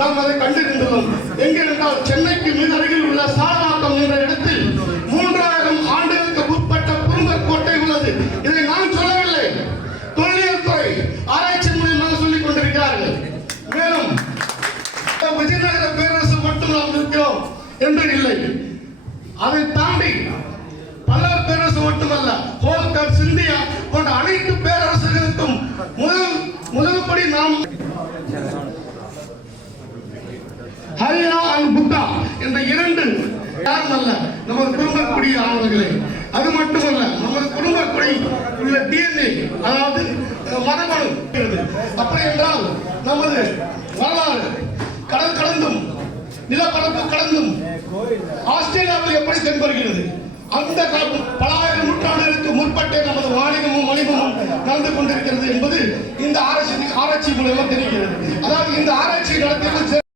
நாம் அதை கண்டிருந்தோம். எங்கென்றால் சென்னைக்கு மிக அருகில் உள்ள சாரநாட்டம் என்ற இடத்தில் 3000 ஆண்டுகளுக்கு உட்பட்ட குறும்பர் கோட்டை உள்ளது. இதை நான் சொல்லவில்லை, தொல்லியல் துறை ஆராய்ச்சி மூலமாக சொல்லிக் கொண்டிருக்கிறார்கள். மேலும் விஜயநகர பேரரசு மட்டும் நாம் இருக்கிறோம் என்று இல்லை, அதை தாண்டி பல்லவர் பேரரசு மட்டுமல்ல, ஹோல்கர், சிந்தியா போன்ற அனைத்து பேரரசுகளுக்கும் முதல் படி நாம் ஹரியா அண்ட் புத்தா என்ற 2 யாரும் அல்ல, நமது குடும்பக்குடி ஆனவர்களே. அது மட்டுமல்ல, நமது குடும்பக்குடி உள்ள DNA, அதாவது மரபணு. அப்படி என்றால் நமது வரலாறு கடல் கடந்தும் நிலப்பரப்பு கடந்தும் ஆஸ்திரேலியாவில் எப்படி தென்படுகிறது, அந்த பல ஆயிரம் நூற்றாண்டுகளுக்கு முற்பட்டே நமது வாணிகமும் வணிகமும் நடந்து கொண்டிருக்கிறது என்பது இந்த ஆராய்ச்சி மூலமாக தெரிகிறது.